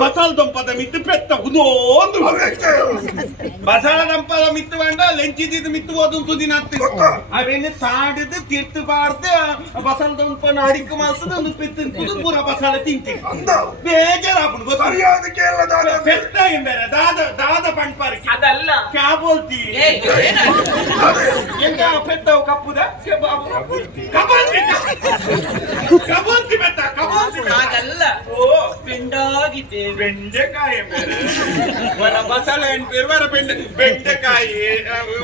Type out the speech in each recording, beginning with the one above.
ಬಸಳ ದಂಪದ ಮಿತ್ತು ಪೆತ್ತ ಉದೋಂದು ಬಸಳ ದಂಪದ ಮಿತ್ತು ಬಂಡ ಲೆಂಚಿದ ಮಿತ್ತು ಓದು ತುದಿನ ಅವೇನು ತಾಡಿದು ತೀರ್ತು ಬಾರ್ದು ಬಸಳ ದಂಪನ ಅಡಿಕೆ ಮಾಸದ ಒಂದು ಪೆತ್ತು ಪೂರ ಬಸಳ ತಿಂತಿ ಬೇಜಾರಾಪುಂಡು ಪೆತ್ತ ಎಂಬೇರೆ ದಾದ ಪಂಡ್ಪಾರಕ್ಕೆ ಅದಲ್ಲ ಕ್ಯಾ ಬೋಲ್ತಿ ಎಂತ ಪೆತ್ತ ಕಪ್ಪುದ ಕಬಲ್ತಿ ಬೆತ್ತ ಕಬಲ್ತಿ ಹಾಗಲ್ಲ ಓ ಬೆಂಡಾಗಿದೆ ಬೆಂಡೆಕಾಯಿ ವರ ಮಸಾಲೆ ವರ ಬೆಂಡೆಕಾಯಿ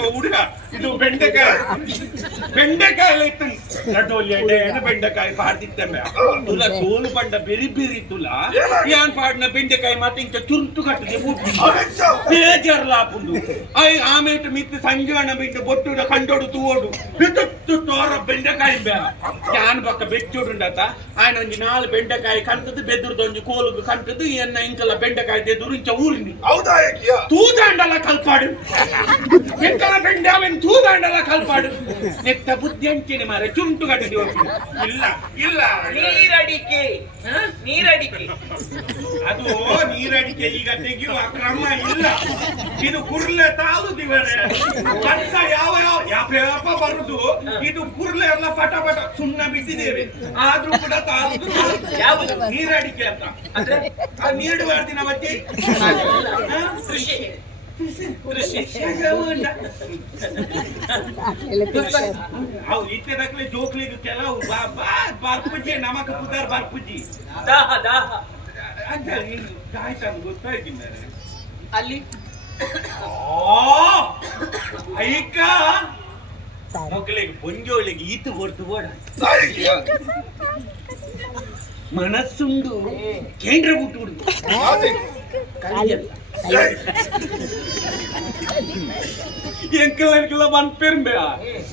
ಹುಡುಗ ಇದು ಬೆಂಡೆಕಾಯಿ ಇತ್ತು ಲಡ್ಡೋಲಿ ಬೆಂಡೆಕಾಯಿ ಪಾಡ್ತಿತ್ತಮ್ಮೆ ತುಲ ಸೋಲು ಪಂಡ ಬೆರಿ ಬೆರಿ ತುಲ ಯಾನ್ ಪಾಡ್ನ ಬೆಂಡೆಕಾಯಿ ಮತ್ತೆ ಇಂಕ ಚುರುತು ಕಟ್ಟದೆ ಬೇಜಾರ್ಲಾಪುಂಡು ಆಮೇಲೆ ಮಿತ್ತು ಸಂಜೀವನ ಬಿಟ್ಟು ಬೊಟ್ಟುಡ ಕಂಡೋಡು ತೂವೋಡು ಬಿಟ್ಟು ತೋರ ಬೆಂಡೆಕಾಯಿ ಬೇ ಯಾನ್ ಪಕ್ಕ ಬೆಚ್ಚೋಡುಂಡತ ఆయన ಒಂಜಿ ನಾಲ್ ಬೆಂಡೆಕಾಯಿ ಕಂತದ್ದು ಬೆದುರ್ದೊಂಜಿ ಕೋಲುಗು ಕಂತದ್ದು ಎನ್ನ ಇಂಕಲ ಬೆಂಡೆಕಾಯಿ ತೆದುರು ಇಂಚ ಊರಿಂಡಿ ತೂದಾಂಡಲ ಕಲ್ಪಾಡು ಎಂಕಲ ಬೆಂಡೆ ಅವನ್ ತೂದಾಂಡಲ ಕಲ್ಪಾಡು ನೆತ್ತ ಬುದ್ಧಿ ಅಂಚೆನೆ ಮಾರೆ ಚುಂಟು ಕಟ್ಟಿದಿ ಇಲ್ಲ ಇಲ್ಲ ನೀರಡಿಕೆ ಅದು ನೀರಡಿಕೆ ಈಗ ತೆಗೆಯುವ ಕ್ರಮ ಇಲ್ಲ ಇದು ಕುರ್ಲೆ ತಾಳುದಿವರೆ ಕಸ ಯಾವ ಯಾಪ ಬರುದು ಇದು ಕುರ್ಲೆ ಎಲ್ಲ ಪಟ ಪಟ ಸುಣ್ಣ ಬಿಟ್ಟಿದ್ದೇವೆ ಆದ್ರೂ ಕೂಡ ತಾಳುದು ನೀರಡಿಕೆ ಅಂತ ಅಂದ್ರೆ ನೀಡುವ ದಿನ ಮತ್ತೆ ಕೃಷಿ ಅವು ಇತ್ತದಕ್ಲೆ ಜೋಕ್ಲಿಗೆ ಕೆಲವು ಬಾರ್ಪುಜಿ ನಮಕ ಪುದಾರ್ ಬಾರ್ಪುಜಿ ದಾಹ ಅಂತ ನೀನು ಗಾಯ್ತಾನು ಗೊತ್ತಾಯ್ತಿದ್ದಾರೆ ಅಲ್ಲಿ ಐಕ ಮಕ್ಕಳಿಗೆ ಬೊಂಜೋಳಿಗೆ ಈತು ಕೊಡ್ತು ಬೋಡ ಮನಸ್ಸುಂಡು ಕೇಂದ್ರ ಬಿಟ್ಟು ಬಿಡುದು ಎಂಕಲ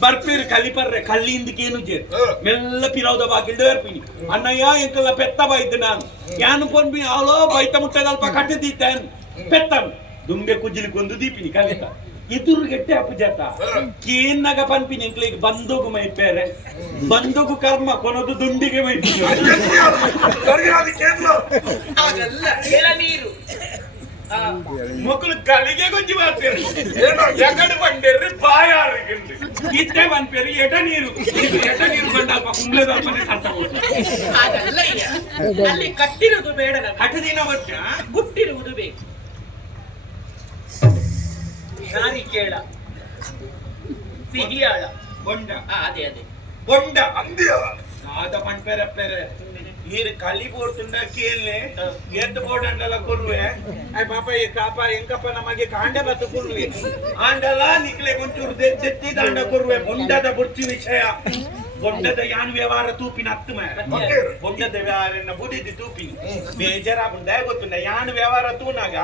ಬರ್ಪೇರು ಕಲಿಪರ್ರೆ ಕಲ್ಲಿಂದಕ್ಕೇನು ಜೇರು ಮೆಲ್ಲ ಪಿರೌದ ಬಾಕಿಲ್ದ ಬರ್ಪಿನಿ ಅಣ್ಣಯ್ಯ ಎಂಕಲ ಪೆತ್ತ ಬೈದ್ ನಾನು ಯಾನು ಪೊನ್ಬಿ ಅವಳೋ ಬೈತ ಮುಟ್ಟದಲ್ಪ ಕಟ್ಟದಿತ್ತೇನು ಪೆತ್ತನು ದುಂಬೆ ಕುಜ್ಜಿಲಿಗೊಂದು ದೀಪಿನಿ ಕಲಿತ ಎದುರುಗೆಟ್ಟೆ ಅಪ್ಪಜಾತ ಕೇನ್ನಗ ಪನ್ಪಿನಿ ಎಂಕ್ಲಿಗೆ ಬಂದೋಗು ಮೈಪೇರೆ ಬಂದೋಗು ಕರ್ಮ ಕೊನದು ದುಂಡಿಗೆ ಮೈಪಿ ನೀರು ಮಕ್ಕಳು ಗಳಿಗೆ ಗೊಂಜಿ ಮಾಡ್ತಾರೆ ಎಕಡೆ ಬಂಡೇರ್ರಿ ಬಾಯಾರಿಗೆ ಇತ್ತೆ ಬಂದ್ಪೇರಿ ಎಟ ನೀರು ಬಂಡಲ್ಪ ಕುಂಬ್ಲೆದಲ್ಪನೆ ಅಲ್ಲಿ ಕಟ್ಟಿರುವುದು ಬೇಡ ಕಟ್ಟದಿನ ವರ್ಷ ಗುಟ್ಟಿರುವುದು ಬೇಕು ನಾರಿಕೇಳ ಸಿಹಿಯಾಳ ಬೊಂಡ ಅದೇ ಬೊಂಡ ಆದ ಪಂಪೆರೆ ನೀರು ಕಲಿ ಬೋಡ್ತುಂಡ ಕೇಳ್ನೆ ಎದ್ದು ಬೋಡಂಡಲ ಕೊರುವೆ ಅಯ್ಯ ಪಾಪ ಈ ಕಾಪ ಎಂಕಪ್ಪ ನಮಗೆ ಕಾಂಡೆ ಬತ್ತು ಕೊರುವೆ ಆಂಡಲ ನಿಕ್ಲೆ ಒಂಚೂರು ದೆತ್ತಿ ದಾಂಡ ಕೊರುವೆ ಬೊಂಡದ ಬುರ್ಚಿ ವಿಷಯ ಬೊಂಡದ ಯಾನ್ ವ್ಯವಹಾರ ತೂಪಿನ ಹತ್ತು ಬೊಂಡದ ವ್ಯವಹಾರ ಬುಡಿದಿ ತೂಪಿನಿ ಬೇಜಾರಾಗುಂಡ ಗೊತ್ತುಂಡ ಯಾನ್ ವ್ಯವಹಾರ ತೂನಾಗ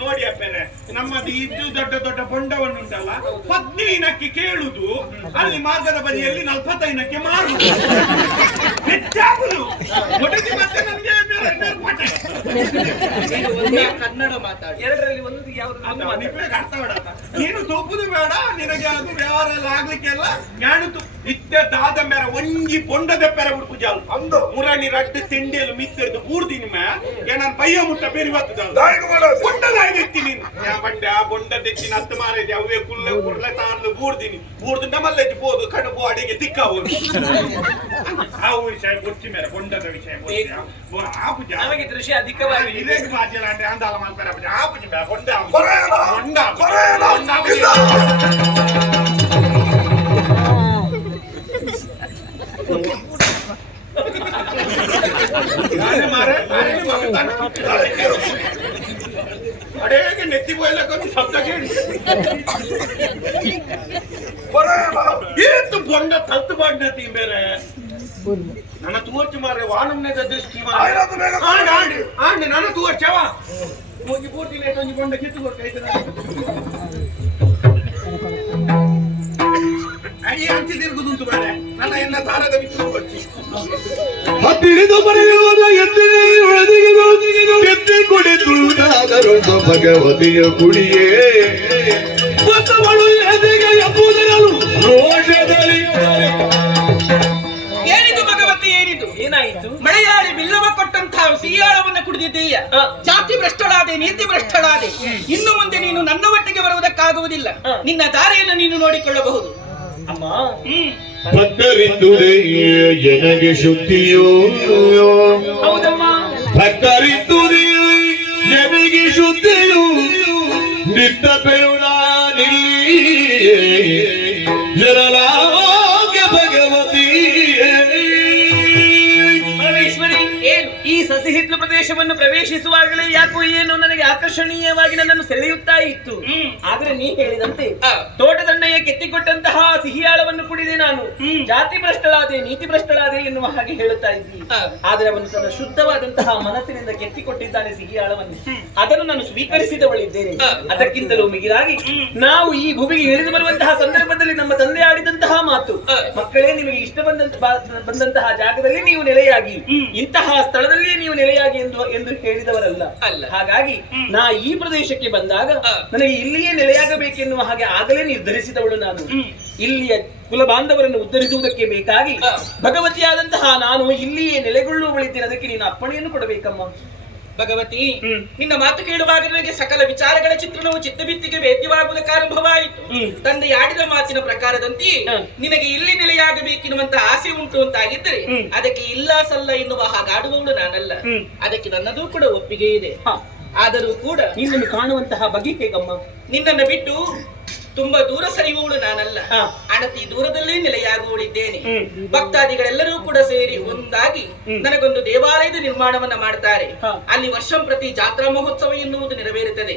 ನೋಡಿ ಅಪ್ಪೇರೆ ನಮ್ಮದು ಇದ್ದು ದೊಡ್ಡ ಬೊಂಡವನ್ನು ಉಂಟಲ್ಲ 15 ಕೇಳುದು ಅಲ್ಲಿ ಮಾರ್ಗದ ಬದಿಯಲ್ಲಿ 45 ಮಾರುದು ಹೆಚ್ಚಾಗುದು ಕನ್ನಡ ಮಾತಾಡಿ ಎರಡರಲ್ಲಿ ಒಂದು ಯಾವ್ದು ನೀನು ತಪ್ಪುದು ಬೇಡ ನಿನಗೆ ಅದು ವ್ಯವಹಾರ ಎಲ್ಲ ಆಗ್ಲಿಕ್ಕೆಲ್ಲ ಜ್ಞಾನ ಇತ್ತೆ ದಾದ ಮೇರ ಒಂಜಿ ಬೊಂಡದ ಪೆರ ಹುಡುಕು ಜಾಲು ಅಂದು ಮುರಣಿ ರಡ್ಡು ತಿಂಡಿಯಲ್ಲಿ ಮಿತ್ತರ್ದು ಬೂರ್ದಿನಿ ಮೇ ನಾನು ಪಯ್ಯ ಮುಟ್ಟ ಬೇರೆ ಬೊಂಡದಾಯ್ತಿ ನೀನು ಬಂಡೆ ಆ ಬೊಂಡ ತೆಚ್ಚಿನ ಹತ್ತು ಮಾರೈತಿ ಅವೇ ಕುರ್ಲೆ ತಾರ್ದು ಬೂರ್ದು ನಮ್ಮಲ್ಲಿ ಬೋದು ಕಡುಬು ಅಡಿಗೆ ತಿಕ್ಕವು ಆ ವಿಷಯ ಗೊತ್ತಿ ಮೇರೆ ಬೊಂಡದ ವಿಷಯ ನಮಗೆ ದೃಶ್ಯ ಅಧಿಕವಾಗಿ ಇದೇ ಮಾಜಲಾಂಡೆ ಅಂದಾಲ ಮಾಡ್ತಾರೆ ಆಪುಜಿ ಮೇ ಬೊಂಡ ಅಡೇಗೆ ನೆತ್ತಿ ಬೋಯ್ಲಕ್ಕೊಂದು ಶಬ್ದ ಕೇಳಿ ಏತು ಬೊಂಡ ತತ್ತು ಬಾಡ್ನತಿ ಬೇರೆ ನನ್ನ ತೋರ್ಚು ಮಾರೆ ವಾನಮ್ನೆದ ದೃಷ್ಟಿ ಆಂಡೆ ನನ್ನ ತೋರ್ಚವ ಹೋಗಿ ಪೂರ್ತಿ ಒಂಜಿ ಬೊಂಡ ಕಿತ್ತು ಕೊಡ್ತೈತೆ ಅಡಿ ಅಂಚಿ ತಿರುಗುದುಂಟು ಬೇರೆ ನನ್ನ ಎಲ್ಲ ತಾರದ ಬಿಟ್ಟು ಬರ್ತಿ ಹತ್ತಿಳಿದು ಬರೆಯುವಾಗ ಎತ್ತಿ ಕುಡಿದುದಾದರೊಬ್ಬ ಭಗವತಿಯ ಕುಡಿಯೇ ಬಸವಳು ಎದೆಗೆ ಎಬ್ಬುದರಲು ರೋಷದಲ್ಲಿ ಏನಿದು ಭಗವತಿ ಏನಿದು ಏನಾಯಿತು ಮಳೆಯಾಡಿ ಬಿಲ್ಲವ ಕೊಟ್ಟಂತಹ ಸಿಹಿಯಾಳವನ್ನ ಕುಡಿದಿದ್ದೀಯ ಜಾತಿ ಭ್ರಷ್ಟಳಾದೆ, ನೀತಿ ಭ್ರಷ್ಟಳಾದೆ. ಇನ್ನು ಮುಂದೆ ನೀನು ನನ್ನ ಒಟ್ಟಿಗೆ ಬರುವುದಕ್ಕಾಗುವುದಿಲ್ಲ. ನಿನ್ನ ದಾರಿಯನ್ನು ನೀನು ನೋಡಿಕೊಳ್ಳಬಹುದು. ಅಮ್ಮ ಭಕ್ತರಿದ್ದುದೇ ಜನಗೆ ಶುದ್ಧಿಯೋ, ಹೌದಮ್ಮ. ಭಕ್ತರಿದ್ದುದೇ ಜನಗೆ ಶುದ್ಧಿಯು, ನಿತ್ತ ಪೆರುಣಾನಿಲ್ಲಿ ಜನಲಾಗ ಭಗವತಿ. ಪರಮೇಶ್ವರಿ, ಏನು ಈ ಸಸಿ ಹಿತ್ಲು ಪ್ರದೇಶವನ್ನು ಪ್ರವೇಶಿಸುವಾಗಲೇ ಯಾಕೋ ಏನು ನನಗೆ ಆಕರ್ಷಣೀಯವಾಗಿ ನನ್ನನ್ನು ಸೆಳೆಯುತ್ತಾ ಇತ್ತು. ಆದ್ರೆ ನೀ ಹೇಳಿದಂತೆ ತೋಟದಂಡೆಯ ಕೆತ್ತಿಕೊಟ್ಟಂತಹ ಸಿಹಿಯಾಳವನ್ನು ಕುಡಿದೆ ನಾನು. ಜಾತಿ ಭ್ರಷ್ಟಳಾದೆ, ನೀತಿ ಭ್ರಷ್ಟಳಾದೆ ಎನ್ನುವ ಹಾಗೆ ಹೇಳುತ್ತಾ ಇದ್ದಿ. ಆದರೆ ಅವನು ತನ್ನ ಶುದ್ಧವಾದಂತಹ ಮನಸ್ಸಿನಿಂದ ಕೆತ್ತಿಕೊಟ್ಟಿದ್ದಾನೆ ಸಿಹಿಯಾಳವನ್ನು. ಅದನ್ನು ನಾನು ಸ್ವೀಕರಿಸಿದವಳಿದ್ದೇನೆ. ಅದಕ್ಕಿಂತಲೂ ಮಿಗಿಲಾಗಿ ನಾವು ಈ ಭೂಮಿಗೆ ಇಳಿದು ಬರುವಂತಹ ಸಂದರ್ಭದಲ್ಲಿ ನಮ್ಮ ತಂದೆ ಆಡಿದಂತಹ ಮಾತು, ಮಕ್ಕಳೇ ನಿಮಗೆ ಇಷ್ಟ ಬಂದಂತಹ ಜಾಗದಲ್ಲಿ ನೀವು ನೆಲೆಯಾಗಿ, ಇಂತಹ ಸ್ಥಳದಲ್ಲಿ ನೀವು ನೆಲೆಯಾಗಿ ಎಂದು ಹೇಳಿದವರಲ್ಲ. ಹಾಗಾಗಿ ನಾ ಈ ಪ್ರದೇಶಕ್ಕೆ ಬಂದಾಗ ನನಗೆ ಇಲ್ಲಿಯೇ ನೆಲೆಯಾಗಬೇಕೆನ್ನುವ ಹಾಗೆ ಆಗಲೇ ನಿರ್ಧರಿಸಿದವಳು ನಾನು. ಇಲ್ಲಿಯ ಕುಲ ಬಾಂಧವರನ್ನು ಉದ್ಧರಿಸುವುದಕ್ಕೆ ಬೇಕಾಗಿ ಭಗವತಿಯಾದಂತಹ ನಾನು ಇಲ್ಲಿಯೇ ನೆಲೆಗೊಳ್ಳುವಳಿದ್ದೇನೆ. ಅದಕ್ಕೆ ನೀನು ಅಪ್ಪಣೆಯನ್ನು ಕೊಡಬೇಕಮ್ಮ. ಭಗವತಿ, ನಿನ್ನ ಮಾತು ಕೇಳುವಾಗ ನನಗೆ ಸಕಲ ವಿಚಾರಗಳ ಚಿತ್ರಣವು ಚಿತ್ತಭಿತ್ತಿಗೆ ವೇದ್ಯವಾಗುವುದಕ್ಕೆ ಆರಂಭವಾಯಿತು. ತಂದೆ ಆಡಿದ ಮಾತಿನ ಪ್ರಕಾರದಂತೆ ನಿನಗೆ ಇಲ್ಲಿ ನೆಲೆಯಾಗಬೇಕೆನ್ನುವಂತ ಆಸೆ ಉಂಟು ಅಂತಾಗಿದ್ದರೆ ಅದಕ್ಕೆ ಇಲ್ಲ ಸಲ್ಲ ಎನ್ನುವ ಹಾಗಾಡುವವಳು ನಾನಲ್ಲ. ಅದಕ್ಕೆ ನನ್ನದೂ ಕೂಡ ಒಪ್ಪಿಗೆ ಇದೆ. ಆದರೂ ಕೂಡ ನಿನ್ನನ್ನು ಕಾಣುವಂತಹ ಬಗೆ ಹೇಗಮ್ಮ? ನಿನ್ನನ್ನು ಬಿಟ್ಟು ತುಂಬಾ ದೂರ ಸರಿಯುವವಳು ನಾನಲ್ಲ. ಅಣತಿ ದೂರದಲ್ಲೇ ನೆಲೆಯಾಗುವಳಿದ್ದೇನೆ. ಭಕ್ತಾದಿಗಳೆಲ್ಲರೂ ಕೂಡ ಸೇರಿ ಒಂದಾಗಿ ನನಗೊಂದು ದೇವಾಲಯದ ನಿರ್ಮಾಣವನ್ನ ಮಾಡ್ತಾರೆ. ಅಲ್ಲಿ ವರ್ಷಂಪ್ರತಿ ಜಾತ್ರಾ ಮಹೋತ್ಸವ ಎನ್ನುವುದು ನೆರವೇರುತ್ತದೆ.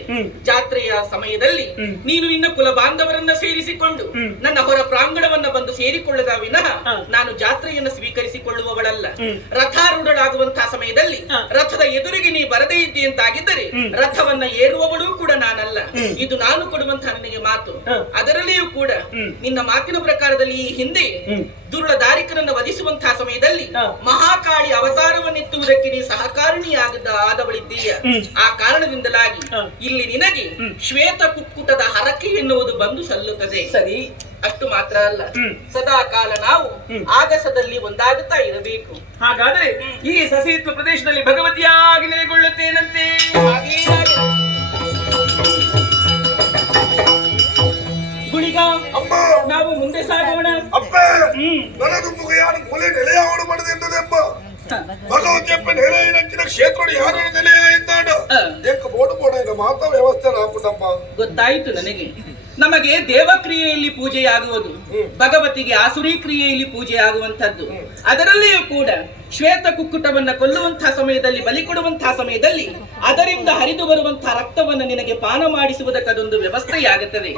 ಜಾತ್ರೆಯ ಸಮಯದಲ್ಲಿ ನೀನು ನಿನ್ನ ಕುಲ ಬಾಂಧವರನ್ನ ಸೇರಿಸಿಕೊಂಡು ನನ್ನ ಹೊರ ಪ್ರಾಂಗಣವನ್ನ ಬಂದು ಸೇರಿಕೊಳ್ಳದ ವಿನಃ ನಾನು ಜಾತ್ರೆಯನ್ನು ಸ್ವೀಕರಿಸಿಕೊಳ್ಳುವವಳಲ್ಲ. ರಥಾರೂಢಳಾಗುವಂತಹ ಸಮಯದಲ್ಲಿ ರಥದ ಎದುರಿಗೆ ನೀ ಬರದೇ ಇದ್ದೆ ಅಂತಾಗಿದ್ದರೆ ರಥವನ್ನ ಏರುವವಳು ಕೂಡ ನಾನಲ್ಲ. ಇದು ನಾನು ಕೊಡುವಂತಹ ನನಗೆ ಮಾತು. ಅದರಲ್ಲಿಯೂ ಕೂಡ ನಿನ್ನ ಮಾತಿನ ಪ್ರಕಾರದಲ್ಲಿ ಈ ಹಿಂದೆ ದುರುಳ ದಾರಿಕರನ್ನು ವಧಿಸುವಂತಹ ಸಮಯದಲ್ಲಿ ಮಹಾಕಾಳಿ ಅವತಾರವನ್ನೆತ್ತುವುದಕ್ಕೆ ನೀ ಸಹಕಾರಿಣಿಯಾದವಳಿದ್ದೀಯ. ಆ ಕಾರಣದಿಂದಲಾಗಿ ಇಲ್ಲಿ ನಿನಗೆ ಶ್ವೇತ ಕುಕ್ಕುಟದ ಹರಕೆ ಎನ್ನುವುದು ಬಂದು ಸಲ್ಲುತ್ತದೆ. ಸರಿ, ಅಷ್ಟು ಮಾತ್ರ ಅಲ್ಲ, ಸದಾ ಕಾಲ ನಾವು ಆಗಸದಲ್ಲಿ ಒಂದಾಗುತ್ತಾ ಇರಬೇಕು. ಹಾಗಾದ್ರೆ ಈ ಸಸಿ ಹಿತ್ಲು ಪ್ರದೇಶದಲ್ಲಿ ಭಗವತಿಯಾಗಿ ನೆಲೆಗೊಳ್ಳುತ್ತೇನಂತೆ. ಗುಳಿಗ, ನಾವು ಮುಂದೆ ಸಾಗೋಣ. ನನಗೂ ಯಾರು ಮೂಲೆ ನೆಲೆಯಾವಣ ಮಾಡಿದೆಂಬ ಭಗವತಿಯಪ್ಪ ನೆಲೆಯಿನ ಕ್ಷೇತ್ರ ಯಾರ ನೆಲೆಯಿಂದಾಡ ಬೋಡು ಮಾತ ವ್ಯವಸ್ಥೆ ನಾಪುಟಪ್ಪ. ಗೊತ್ತಾಯಿತು ನನಗೆ. ನಮಗೆ ದೇವಕ್ರಿಯೆಯಲ್ಲಿ ಪೂಜೆಯಾಗುವುದು, ಭಗವತಿಗೆ ಆಸುರಿ ಕ್ರಿಯೆಯಲ್ಲಿ ಪೂಜೆಯಾಗುವಂತದ್ದು. ಅದರಲ್ಲಿಯೂ ಕೂಡ ಶ್ವೇತ ಕುಕ್ಕುಟವನ್ನ ಕೊಲ್ಲುವಂತಹ ಸಮಯದಲ್ಲಿ, ಬಲಿ ಕೊಡುವಂತಹ ಸಮಯದಲ್ಲಿ ಅದರಿಂದ ಹರಿದು ಬರುವಂತಹ ರಕ್ತವನ್ನು ನಿನಗೆ ಪಾನ ಮಾಡಿಸುವುದಕ್ಕದೊಂದು ವ್ಯವಸ್ಥೆಯಾಗುತ್ತದೆ.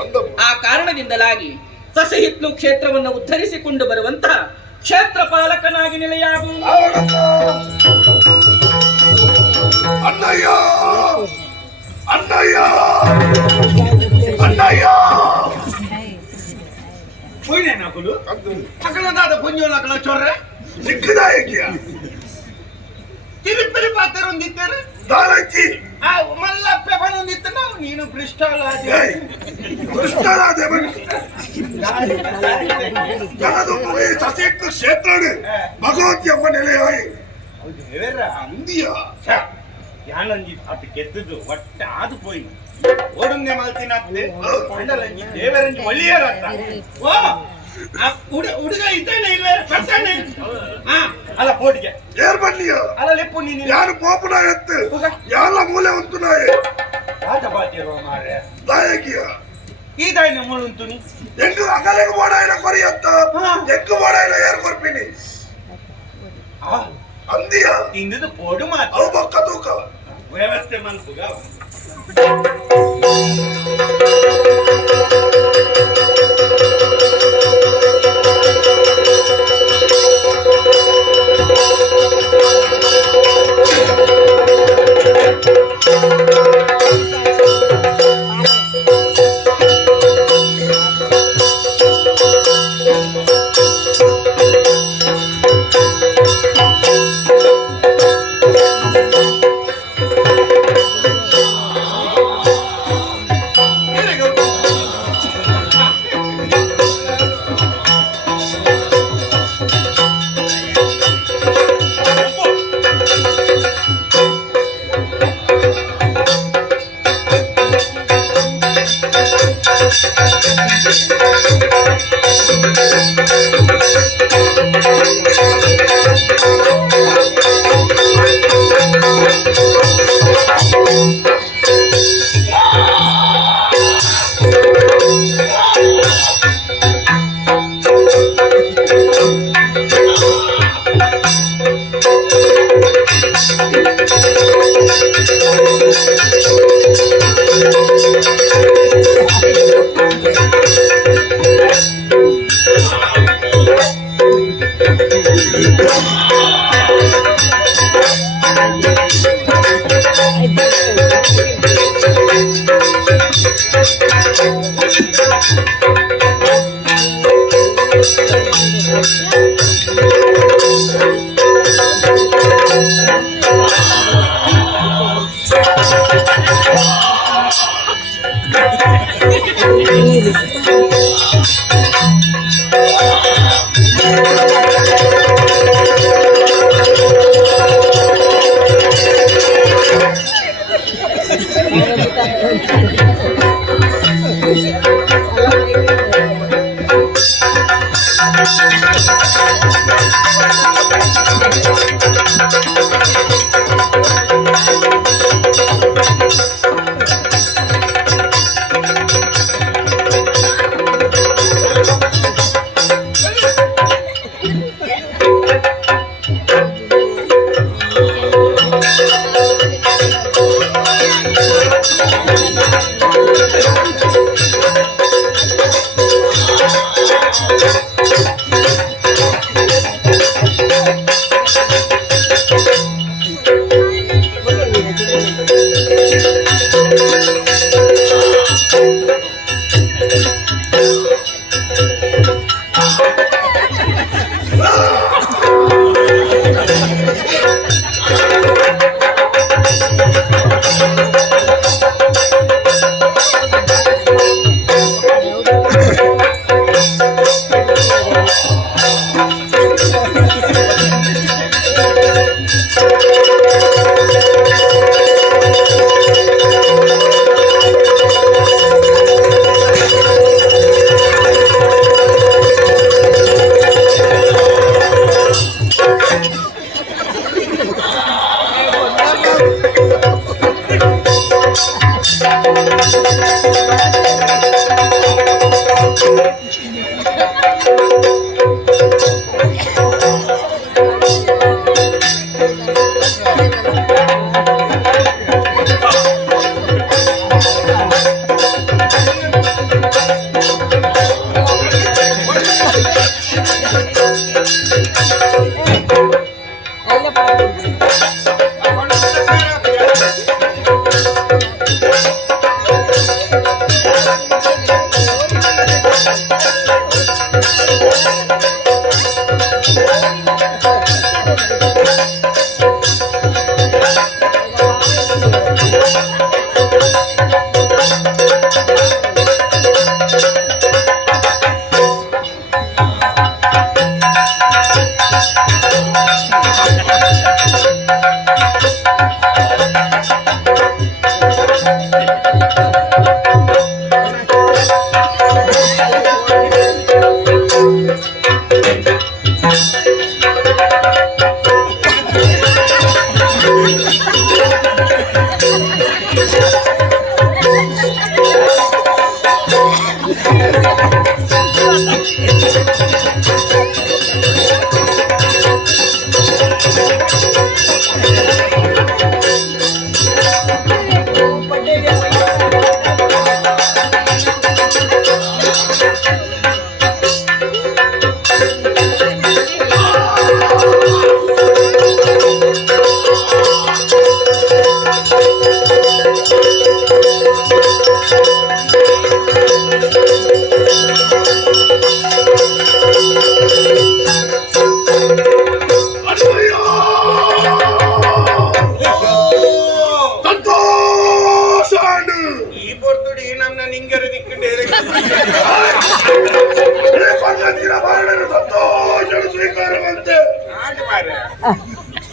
ಆ ಕಾರಣದಿಂದಲಾಗಿ ಸಸಿ ಹಿತ್ಲು ಕ್ಷೇತ್ರವನ್ನು ಉದ್ಧರಿಸಿಕೊಂಡು ಬರುವಂತಹ ಕ್ಷೇತ್ರ ಪಾಲಕನಾಗಿ ನೆಲೆಯಾಗು. ಅಣ್ಣಯ್ಯ ಅಣ್ಣಯ್ಯ ಅಣ್ಣಯ್ಯ ಪುಯ್ನೇನಾಕುಲು ಅಕಲದಾದ ಪುಂಜೋಲಕಲ ಚೊರ್ರೆ ಸಿಕ್ಕದಾಯಕಿಯ ತಿರುಪತಿ ಪಾತ್ರೊಂದಿದ್ದಾರೆ ದಾಳಕ್ಕಿ ಮಲ್ಲಪ್ಪೆ ಬಂದಿತ್ತು. ನಾವು ನೀನು ಭ್ರಷ್ಟಳಾದೆ ಸಸ್ಯಕ್ಕೆ ಕ್ಷೇತ್ರ ಭಗವತಿ ಅಮ್ಮ ನೆಲೆಯಾಯಿ ಅಂದಿಯ ಯಾನಂಜಿ ಅದು ಕೆತ್ತದು ಒಟ್ಟ ಆದು ಪೋಯಿ ಓಡಂದೆ ಮಲ್ತಿನ ಅಂಡಲಂಜಿ ದೇವರಂಜಿ ಒಳ್ಳೆಯರಂತ. ಓ ಹುಡುಗ ಇದ್ದಾನೆ ಇಲ್ಲ ಬರ್ತಾನೆ. ಅಲ್ಲ ಪೋಟಿಗೆ ಏರ್ ಬನ್ನಿಯ ಅಲ್ಲ ಲೆಪ್ಪು ನೀನು ಯಾರು ಪೋಪುನ ಎತ್ತು ಯಾರ ಮೂಲೆ ಉಂಟು ನಾಯೆ ಆಟ ಬಾತಿರುವ ಮಾರ್ರೆ ದಾಯಕಿಯ ಈ ದಾಯಿನ ಮೂಲ ಉಂಟು ನೀ ಎಂಟು ಅಗಲೆಗೆ ಬೋಡಾಯಿನ ಕೊರಿಯತ್ತ ಎಕ್ಕು ಬೋಡಾಯಿನ ಏರ್ ಕೊರ್ಪಿನಿ ಅಂದಿಯ ತಿಂದಿದ್ದು ಪೋಡು ಮಾತು ಅವು ಬೊಕ್ಕ ತೂಕ ವ್ಯವಸ್ಥೆ ಮನ್ಪುಗ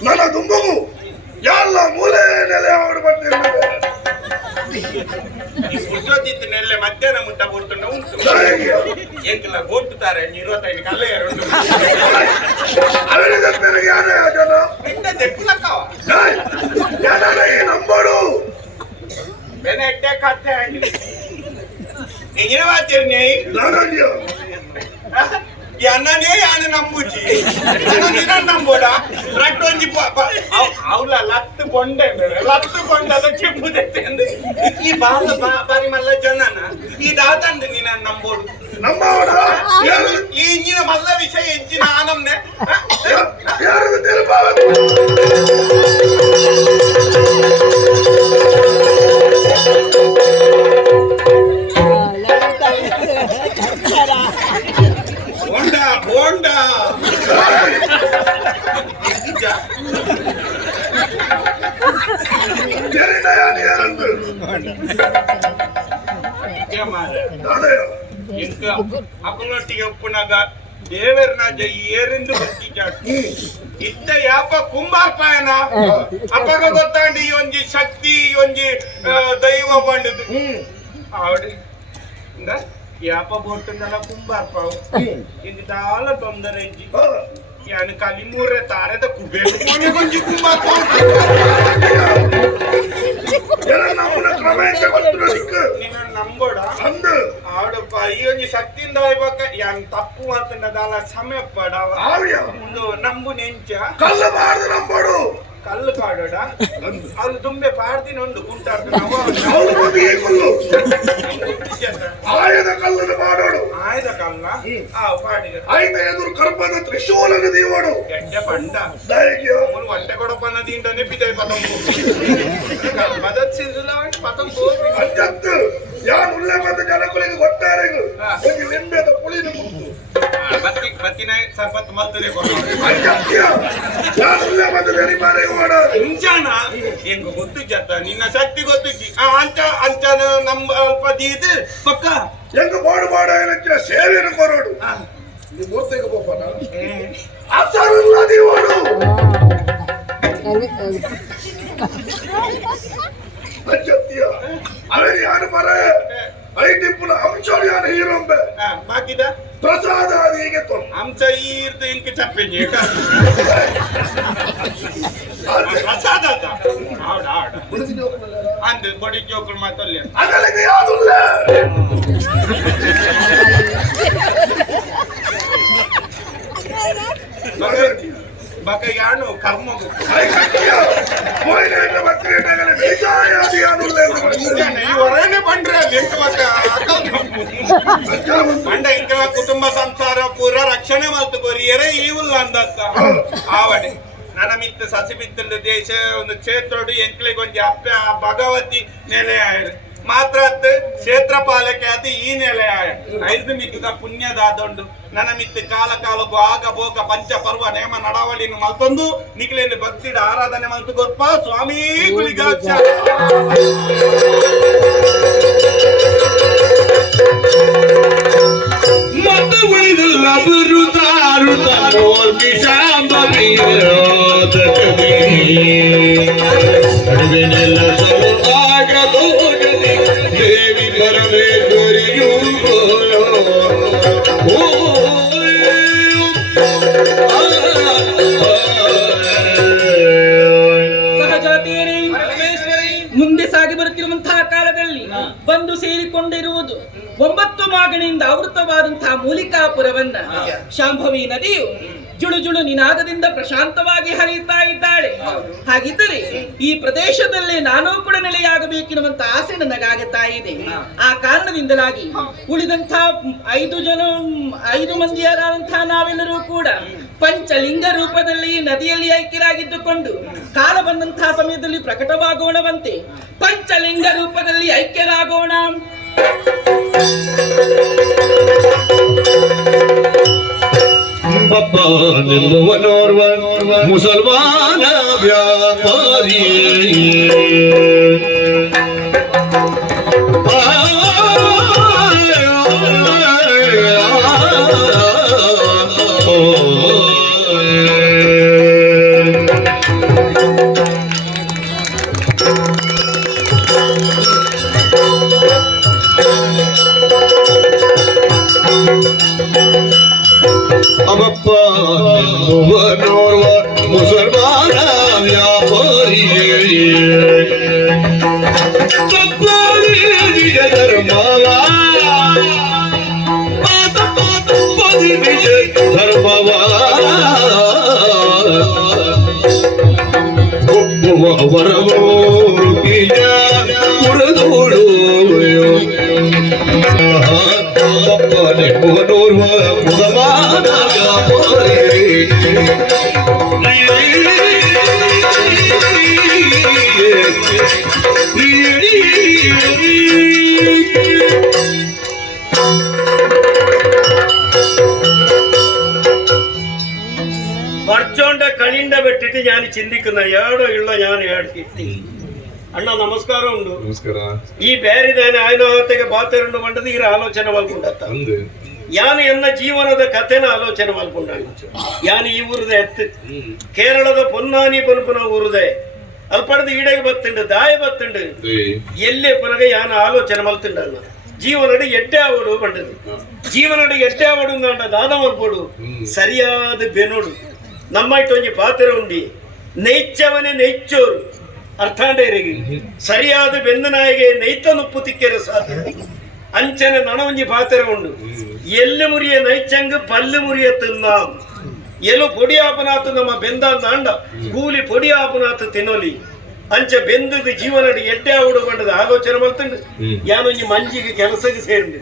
ನನ್ನ ದುಂಬಗು ಎಲ್ಲ ಮೂಲೆ ನೆಲೆ ಆಡ್ಬರ್ತೀನಿ ಈ ಕುಸೋದಿತ್ತಿನೆಲ್ಲ ಮಧ್ಯಾಹ್ನ ಮುಟ್ಟ ಕೊಡ್ತುಂಡ ಉಂಟು ಎಂಕಲ್ಲ ಕೊಟ್ಟುತ್ತಾರೆ 25 ಕಲ್ಲ ಎರಡು ಅವರಿಗೆ ಬೇರೆ ಯಾರೇ ಜನ ಪಿಂಡ ತೆಕ್ಕಲಕ್ಕವ ನಂಬೋಡು ಬೆನೆ ಎಟ್ಟೆ ಕತ್ತೆ ಆಗಿ ಎಂಗಿನ ಮಾತಿರ್ ನೀ ನಾನಲ್ಯ ಈ ಅನ್ನನೇ ಯಾನು ನಂಬುಜಿ ನಿನ್ನ ನಂಬೋಡ ರಟ್ಟು ಒಂಜಿ ಅವಳ ಲತ್ತು ಬೊಂಡೆ ಲತ್ತು ಬೊಂಡದ ಚಿಪ್ಪುದೈತೆ ಅಂದ್ರೆ ಈ ಬಾರಿ ಮಲ್ಲ ಜನನ ಈ ದಾತಂದು ನೀನ ನಂಬೋಡು ನಮ್ಮವಡ ಈ ಇಂಜಿನ ಮಲ್ಲ ವಿಷಯ ಹೆಚ್ಚಿನ ಆನಮ್ನೆ ಯಾರು ತಿರುಪಾವ ಬೋಂಡ ಬೋಂಡ ಅಪ್ಪನೊಟ್ಟಿಗೆ ಒಪ್ಪುನಾಗ ದೇವರನ ಏರೆಂದು ಬರ್ತಿದ್ದ ಇತ್ತ ಯಾಪ ಕುಂಬಾರ್ಪಾಯನ ಅಪ್ಪಗ ಗೊತ್ತಾಂಡಿ ಈ ಒಂಜಿ ಶಕ್ತಿ ಒಂಜಿ ದೈವ ಬಂಡದು ಆವಡಿ ಯಾಪ ಬೋಟಂದಲ್ಲ ಕುಂಬಾರ್ಪಾವು ಇಂದು ದಾಲ ತೊಂದರೆ ಇಜ್ಜಿ ಯಾನು ಕಲಿಮೂರೆ ತಾರದ ಕುಬೇರು ಕೊನೆಗೊಂಜಿ ಕುಂಬಾರ್ಪಾವು ನಿನ್ನ ನಂಬೋಡ ಆವಡಪ್ಪ ಈ ಒಂಜಿ ಶಕ್ತಿಯಿಂದ ಹೋಯ್ಬೇಕ ಯಾನ್ ತಪ್ಪು ಮಾತಂಡದಾಲ ಸಮಯ ಪಡವ ಒಂದು ನಂಬು ನೆಂಚ ಕಲ್ಲು ಬಾರ್ದು ನಂಬೋಡು ಕಲ್ಲು ಪಾಡೋಡ ಅದು ತುಂಬೆ ಪಾಡ್ದಿನ ಒಂದು ಗುಂಟಾಡ್ದು ಆಯದ ಕಲ್ಲನ್ನು ಮಾಡೋಡು ಆಯ್ದ ಕಲ್ಲ ಪಾಡಿಗ ಆಯ್ದ ಎದುರು ಕರ್ಪದ ತ್ರಿಶೂಲನ ದೀವೋಡು ಎಡ್ಡೆ ಪಂಡ ದಾಯಿಗೆ ಮೂರು ಒಂಟೆ ಕೊಡಪ್ಪನ ದೀಂಡನೆ ಬಿದೈ ಪತಂಬು ಮದತ್ ಸಿಂಧುಲ ಪತಂಬು ಅಂಜತ್ತು ಯಾನ್ ಉಳ್ಳೆ ಬಂದ ಜನಗಳಿಗೆ ಗೊತ್ತಾರೆ ಒಂದು ಲಿಂಬೆದ ಪುಳಿನ ಮುತ್ತು ಬತ್ತಿನ ಸರ್ಬತ್ ಮಲ್ತದೆ ಅಂಜತ್ಯ ಯಾನ್ ಉಳ್ಳೆ ಬಂದ ಜನಿ ಮಾರೆ ಮಾಡ ಇಂಚಾನ ಹೆಂಗ ಗೊತ್ತು ಜತ್ತ ನಿನ್ನ ಶಕ್ತಿ ಗೊತ್ತಿಜ್ಜಿ ಅಂಚ ಅಂಚನ ನಮ್ಮ ಅಲ್ಪ ದೀದು ಪಕ್ಕ ಹೆಂಗ ಬಾಡು ಬಾಡ ಏನಕ್ಕೆ ಸೇವೆಯನ್ನು ಕೊರೋಡು ನೀವು ಮೂರ್ತಿಗೆ ಹೋಗೋಣ ಅಸರಲ್ಲ ದೀವೋಡು ಅಂಜತ್ಯ ಅವರಿ ಯಾರು ಮರೆ ಐಟಿಪ್ಪುನ ಅಂಶೋಡಿ ಯಾರು ಹೀರೋಂಬೆ ಬಾಕಿದ ಪ್ರಸಾದ ಅದು ಹೀಗೆ ತೊಂದು ಅಂಶ ಈರ್ದು ಇಂಕ ಚಪ್ಪೆಂಜಿ ಪ್ರಸಾದ ಆಡ ಆಡ ಅಂದು ಬಡಿ ಜೋಕುಳು ಮಾತಲ್ಲಿ ಅದಕ್ಕೆ ಯಾವುದಿಲ್ಲ ಬಕ ಯಾನು ಕರ್ಮಗು ಈ ಹೊರನೆ ಬಂದ್ರೆ ಮಂಡ ಇಂಕಲ ಕುಟುಂಬ ಸಂಸಾರ ಪೂರ ರಕ್ಷಣೆ ಮಾಡ್ತು ಕೊರಿಯರೇ ಇವುಲ್ಲ ಅಂದತ್ತ ಆವಡೆ ನನ್ನ ಮಿತ್ತ ಸಸಿ ಬಿತ್ತಲು ದೇಶ ಒಂದು ಕ್ಷೇತ್ರೋಡು ಎಂಕ್ಲಿಗೊಂಜಿ ಅಪ್ಪ ಭಗವತಿ ನೆಲೆ ಆಯ್ರು ಮಾತ್ರ ಕ್ಷೇತ್ರ ಪಾಲಕೆ ಅದು ಈ ನೆಲೆ ಆಯ ಐದು ಮಿತ್ತದ ಪುಣ್ಯದಾದೊಂಡು ನನ್ನ ಮಿತ್ತ ಕಾಲ ಕಾಲಕ್ಕೂ ಆಗ ಭೋಗ ಪಂಚ ಪರ್ವ ನೇಮ ನಡವಳಿನ ಮಲ್ತೊಂದು ನಿಖಿಲೇನು ಭಕ್ತಿಡ ಆರಾಧನೆ ಮಲ್ತು ಗೊಪ್ಪ ಸ್ವಾಮಿ ಗುಳಿಗಾಕ್ಷ ಮತ ಉಳಿದಲ್ಲ ಬರುತ್ತಾರುತ್ತ ಮೋರ್ಗಿ ಶಾಂಬವಿಯನೆಲ್ಲ ಆಗದೋಗಲಿ ದೇವಿ ಪರಮೇಶ್ವರಿಯೂ ಸಹಜಾತಿಯರೇ ಮುಂದೆ ಸಾಗಿ ಬರುತ್ತಿರುವಂತಹ ಕಾಲದಲ್ಲಿ ಬಂದು ಸೇರಿಕೊಂಡಿರುವುದು 9 ಮಾಗಣಿಯಿಂದ ಆವೃತವಾದಂತಹ ಮೂಲಿಕಾಪುರವನ್ನ ಶಾಂಭವಿ ನದಿಯು ಜುಳು ಜುಳು ನಿನಾದದಿಂದ ಪ್ರಶಾಂತವಾಗಿ ಹರಿಯುತ್ತಾ ಇದ್ದಾಳೆ. ಹಾಗಿದ್ದರೆ ಈ ಪ್ರದೇಶದಲ್ಲಿ ನಾನೂ ಕೂಡ ನೆಲೆಯಾಗಬೇಕೆನ್ನುವಂತ ಆಸೆ ನನಗಾಗುತ್ತಾ ಇದೆ. ಆ ಕಾರಣದಿಂದಲಾಗಿ ಉಳಿದಂತಹ 5 ಮಂದಿಯರಾದಂತಹ ನಾವೆಲ್ಲರೂ ಕೂಡ ಪಂಚಲಿಂಗ ರೂಪದಲ್ಲಿ ನದಿಯಲ್ಲಿ ಐಕ್ಯರಾಗಿದ್ದುಕೊಂಡು ಕಾಲ ಬಂದಂತಹ ಸಮಯದಲ್ಲಿ ಪ್ರಕಟವಾಗೋಣವಂತೆ ಪಂಚಲಿಂಗ ರೂಪದಲ್ಲಿ ಐಕ್ಯರಾಗೋಣ. ಪಪ್ಪ ನಿಲ್ಲುವನೋರ್ವ ಮುಸಲ್ಮಾನ ವ್ಯಾಪಾರಿ ತಪ್ಪಾಗಿ ಧರ್ಮವ ತಪ್ಪದಿ ಧರ್ಮವ ಒಬ್ಬವ ವರವೋರುಗಿಯ ಕುರದೋಳು ತಪ್ಪನೆ ಮುಗನೋರ್ವ ಮುಗಮಾನ പഠിച്ചോണ്ട കളിണ്ട വെട്ടിട്ട് ഞാൻ ചിന്തിക്കുന്ന ഏടോ ഉള്ള ഞാൻ എത്തി ಅಣ್ಣ ನಮಸ್ಕಾರ ಉಂಟು. ನಮಸ್ಕಾರ. ಈ ಬೇರಿದಾನೆ ಆಯ್ನವತ್ತಿಗೆ ಬಾತರುಂಡು ಮಂಡದ ಈ ಆಲೋಚನೆ ಮಲ್ಕೊಂಡತ್ತ ಯಾನು ಎನ್ನ ಜೀವನದ ಕಥೆನ ಆಲೋಚನೆ ಮಲ್ಕೊಂಡ ಯಾನು ಈ ಊರದ ಎತ್ತು ಕೇರಳದ ಪೊನ್ನಾನಿ ಪನ್ಪುನ ಊರದೆ ಅಲ್ಪಡದ ಈಡೆಗೆ ಬತ್ತುಂಡು ದಾಯ ಬತ್ತುಂಡು ಎಲ್ಲೇ ಪುನಗ ಯಾನ ಆಲೋಚನೆ ಮಲ್ತುಂಡಲ್ಲ ಜೀವನಡಿ ಎಡ್ಡೆ ಆವಡು ಬಂಡದು ಜೀವನಡಿ ಎಡ್ಡೆ ಆವಡು ಅಂಡ ದಾದ ಮಲ್ಪೋಡು ಸರಿಯಾದ ಬೆನೋಡು ನಮ್ಮ ಇಟ್ಟೊಂಜಿ ಪಾತ್ರ ಉಂಡಿ ನೈಚ್ಚವನೇ ನೈಚ್ಚೋರು ಅರ್ಥಾಂಡೇರಿಗೆ ಸರಿಯಾದ ಬೆಂದ ನಾಯಿಗೆ ನೈತ ನುಪ್ಪು ತಿಕ್ಕೆರೆ ಸಾಧ್ಯ ಅಂಚನೆ ನನೊಂಜಿ ಪಾತ್ರ ಉಂಡು ಎಲ್ಲಿ ಮುರಿಯ ನೈಚಂಗ್ ಪಲ್ಲು ಮುರಿಯ ತಿನ್ನಾಂ ಎಲು ಪೊಡಿ ಆಪನಾತು ನಮ್ಮ ಬೆಂದ ನಾಂಡ ಕೂಲಿ ಪೊಡಿ ಆಪನಾತು ತಿನ್ನೋಲಿ ಅಂಚ ಬೆಂದದ ಜೀವನಡಿ ಎಡ್ಡೆ ಆವಡು ಬಂಡದ ಆಲೋಚನೆ ಮಲ್ತಂಡು ಯಾನೊಂಜಿ ಮಂಜಿಗೆ ಕೆಲಸಕ್ಕೆ ಸೇರಿಂಡು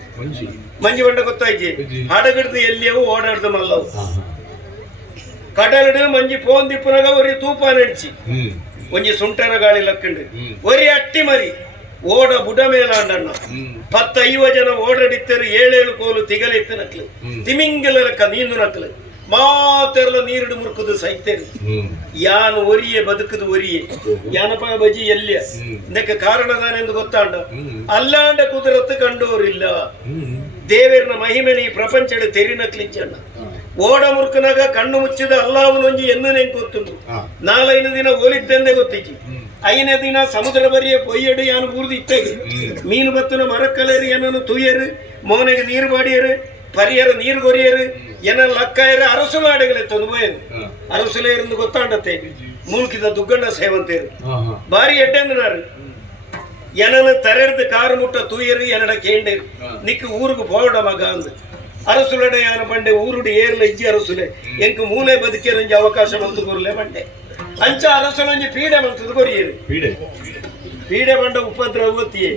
ಮಂಜಿ ಬಂಡ ಗೊತ್ತಾಯ್ತಿ ಹಡಗಡ್ದು ಎಲ್ಲಿಯವು ಓಡಾಡ್ದು ಮಲ್ಲವು ಕಡಲಡು ಮಂಜಿ ಪೋಂದಿಪ್ಪುನಗ ಒರಿ ತೂಪ ನಡಿಚಿ ಒಂಜಿ ಸುಂಟರ ಗಾಳಿ ಲಕ್ಕಂಡು ಒರಿ ಅಟ್ಟಿ ಮರಿ ಓಡ ಬುಡ ಮೇಲಾಂಡಣ್ಣ 10-50 ಜನ ಓಡಡಿತ್ತರು 7 ಕೋಲು ತಿಗಲೆತ್ತು ನಕ್ಲು ತಿಮಿಂಗಲ ಲೆಕ್ಕ ನೀನು ನಕ್ಲು ಮಾತೆರಲ ನೀರುಡು ಮುರುಕುದು ಸೈತೇರು ಯಾನು ಒರಿಯೆ ಬದುಕುದು ಒರಿಯೆ ಯಾನಪ ಬಜಿ ಎಲ್ಲಿಯ ಇದಕ್ಕೆ ಕಾರಣದಾನೆಂದು ಗೊತ್ತಾಂಡ ಅಲ್ಲಾಂಡ ಕುದುರತ್ತು ಕಂಡೋರಿಲ್ಲ ದೇವರನ ಮಹಿಮೆನ ಈ ಪ್ರಪಂಚದ ತೆರಿ ನಕ್ಲಿಂಚಣ್ಣ ಓಡ ಮುರುಕನಾಗ ಕಣ್ಣು ಮುಚ್ಚಿದ ಅಲ್ಲಾವನೊಂಜಿ ಎನ್ನು ನೆಂಕು ಗೊತ್ತುಂಟು 4-5 ದಿನ ಓಲಿದ್ದೆಂದೇ ಗೊತ್ತಿಜ್ಜಿ 5ನೇ ದಿನ ಸಮುದ್ರ ಬರಿಯ ಪೊಯ್ಯಡು ಯಾನು ಬೂರ್ದು ಇತ್ತಗೆ ಮೀನು ಬತ್ತನ ಮರಕ್ಕಲೇರಿ ಏನನ್ನು ತುಯ್ಯರು ಮೋನೆಗೆ ನೀರು ಬಾಡಿಯರು ಪರಿಯರ ನೀರು ಕೊರಿಯರು ಏನ ಲಕ್ಕಾಯರು ಅರಸುಲಾಡೆಗಳೇ ತೊಂದು ಅರಸುಲೇರಿಂದ ಗೊತ್ತಾಂಡತ್ತೆ ಮುಲ್ಕಿದ ದುಗ್ಗಣ್ಣ ಸೇವಂತೇರು ಬಾರಿ ಎಡ್ಡೆಂದನಾರು ಏನನ್ನು ತರೆಡ್ದು ಕಾರು ಮುಟ್ಟ ತೂಯರು ಏನಡ ಕೇಂಡೇರು ನಿಕ್ಕ ಊರಿಗೆ ಪೋಡ ಮಗ ಅಂದ ಅರಸುಲಡೆ ಯಾನ ಬಂಡೆ ಊರುಡು ಏರ್ಲ ಇಜ್ಜಿ ಅರಸುಲೆ ಎಂಕ ಮೂಲೆ ಬದುಕಿರಂಜಿ ಅವಕಾಶ ಮಲ್ತು ಕೊರ್ಲೆ ಬಂಡೆ ಅಂಚ ಅರಸುಲಂಜಿ ಪೀಡೆ ಮಲ್ತದು ಕೊರಿಯರು ಪೀಡೆ ಬಂಡ ಉಪದ್ರ ಓತಿಯೇ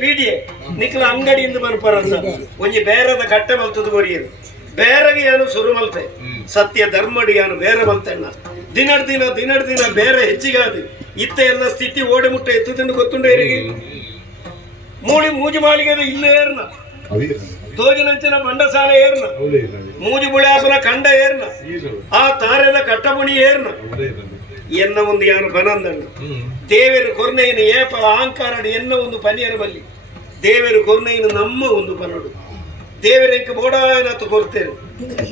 ಪೀಡಿಯೆ ನಿಕ್ಲ ಅಂಗಡಿಯಿಂದ ಮನ್ಪರಂತ ಒಂಜಿ ಬೇರದ ಕಟ್ಟೆ ಮಲ್ತದು ಕೊರಿಯರು ಬೇರೆಗೆ ಯಾನು ಸುರು ಮಲ್ತೆ ಸತ್ಯ ಧರ್ಮಡಿ ಯಾನು ಬೇರೆ ಮಲ್ತೆಣ್ಣ ದಿನಡ್ ದಿನ ಬೇರೆ ಹೆಚ್ಚಿಗಾದು ಇತ್ತ ಎಲ್ಲ ಸ್ಥಿತಿ ಓಡೆ ಮುಟ್ಟ ಎತ್ತುತ್ತಿಂದು ಗೊತ್ತುಂಡ ಇವರಿಗೆ ಮೂಜಿ ಮಾಳಿಗೆ ಇಲ್ಲ ಏರ್ನ ತೋಜಿನಂಚಿನ ಬಂಡಸಾಲ ಏರ್ನ ಮೂಜಿ ಬುಳ್ಯಾಪನ ಕಂಡ ಏರ್ನ ಆ ತಾರೆದ ಕಟ್ಟಬುಣಿ ಏರ್ನ ಎನ್ನ ಒಂದು ಯಾನು ಬನಂದಣ್ಣ ದೇವರು ಕೊರ್ನೆಯನ್ನು ಏಪಲ ಅಹಂಕಾರಡು ಎನ್ನ ಒಂದು ಪನಿಯರ ಬಲ್ಲಿ ದೇವರು ಕೊರ್ನೆಯನ್ನು ನಮ್ಮ ಒಂದು ಪನಡು ದೇವರಂಕ ಬೋಡಾಯನಾಥ ಕೊರ್ತೇನೆ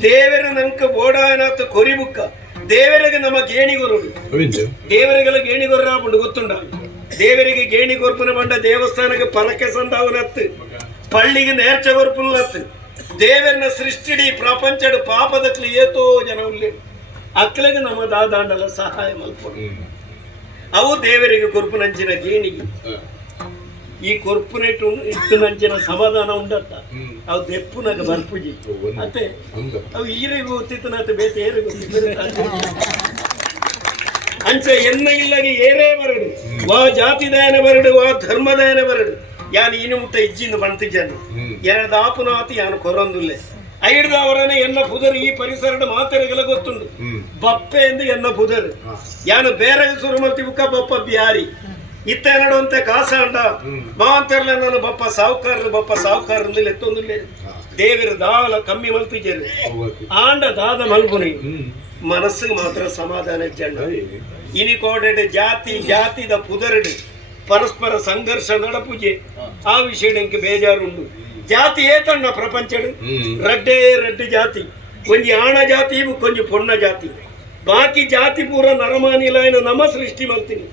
ದೇವರ ನಂಕ ಬೋಡಾಯನಾಥ ಕೊರಿಬುಕ್ಕ ದೇವರಿಗೆ ನಮ್ಮ ಗೇಣಿಗೊರಡು ದೇವರಿಗೆಲ್ಲ ಗೇಣಿಗೊರ ಬಂಡು ಗೊತ್ತುಂಡ ದೇವರಿಗೆ ಗೇಣಿ ಕೊರ್ಪನ ಬಂಡ ದೇವಸ್ಥಾನಕ್ಕೆ ಪರಕೆ ಸಂದಾವನತ್ತು ಪಳ್ಳಿಗೆ ನೇರ್ಚ ಕೊರ್ಪುನತ್ತು ದೇವರನ್ನ ಸೃಷ್ಟಿಡಿ ಪ್ರಪಂಚಡು ಪಾಪದಕ್ಲಿ ಏತೋ ಜನ ಉಳ್ಳಿ ಅಕ್ಲಿಗೆ ನಮ್ಮ ದಾದಾಂಡಲ ಸಹಾಯ ಮಲ್ಪಡು ಅವು ದೇವರಿಗೆ ಕೊರ್ಪುನಂಚಿನ ಗೇಣಿಗೆ ಈ ಕೊರ್ಪುನೇಟ್ ಇಟ್ಟು ನಂಚಿನ ಸಮಾಧಾನ ಉಂಡತ್ತ ಅವು ದೆಪ್ಪುನಾಗ ಬರ್ಪುಜಿ ಅತ್ತೆ ಅವು ಈರಿಗೆ ಗೊತ್ತಿತ್ತು ಬೇತೆ ಏರೆ ಗೊತ್ತಿತ್ತು ಅಂಚ ಎನ್ನ ಇಲ್ಲಗೆ ಏರೇ ಬರಡು ವಾ ಜಾತಿದಾಯನ ಬರಡು ವಾ ಧರ್ಮದಾಯನ ಬರಡು ಯಾನು ಇನ್ನು ಮುಟ್ಟ ಇಜ್ಜಿಂದ ಬಂತಿಜ್ಜನು ಎರಡು ಆಪುನಾತಿ ಯಾನು ಕೊರೊಂದುಲ್ಲೆ ಐಡ್ದ ಅವರನೆ ಎನ್ನ ಪುದರು ಈ ಪರಿಸರದ ಮಾತೆರೆಗೆಲ್ಲ ಗೊತ್ತುಂಡು ಬಪ್ಪೆ ಎಂದು ಎನ್ನ ಪುದರು ಯಾನು ಬೇರೆ ಸುರುಮಲ್ತಿ ಬುಕ್ಕ ಬಪ್ಪ ಬ್ಯಾರಿ ಇತ್ತ ನಡುವಂತೆ ಕಾಸ ಅಂಡ ಮಾತೆರ್ಲ ನಾನು ಬಪ್ಪ ಸಾವುಕಾರ ಎತ್ತೊಂದುಲ್ಲೆ ದೇವರ ದಾಲ ಕಮ್ಮಿ ಮಲ್ತಿದ್ದೇನೆ ಆಂಡ ದಾದ ಮಲ್ಪುನಿ ಮನಸ್ಸಿಗೆ ಮಾತ್ರ ಸಮಾಧಾನ ಜಂಡ ಇನಿ ಕೋಡೆಡ್ ಜಾತಿದ ಪುದರಡು ಪರಸ್ಪರ ಸಂಘರ್ಷ ನಡಪುಜೆ ಆ ವಿಷಯಕ್ಕೆ ಬೇಜಾರುಂಡು ಜಾತಿ ಏತಣ್ಣ ಪ್ರಪಂಚಡು ರಡ್ಡು ಜಾತಿ ಕೊಂಜಿ ಆಣ ಜಾತಿ ಕೊಂಜಿ ಪೊಣ್ಣ ಜಾತಿ ಬಾಕಿ ಜಾತಿ ಪೂರ ನರಮಾನಿಲಾಯನ ನಮ್ಮ ಸೃಷ್ಟಿ ಮಾಡ್ತೀನಿ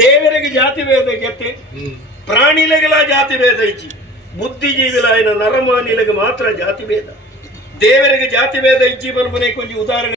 ದೇವರಿಗೆ ಜಾತಿ ಭೇದ ಗೆತ್ತೆ ಪ್ರಾಣಿಲೆಗೆಲ್ಲ ಜಾತಿ ಭೇದ ಇಚ್ಚಿ ಬುದ್ಧಿಜೀವಿಲಾಯನ ನರಮಾನಿಲೆಗೆ ಮಾತ್ರ ಜಾತಿ ಭೇದ ದೇವರಿಗೆ ಜಾತಿ ಭೇದ ಇಚ್ಚಿ ಮನೆ ಕೊಂಜಿ ಉದಾಹರಣೆ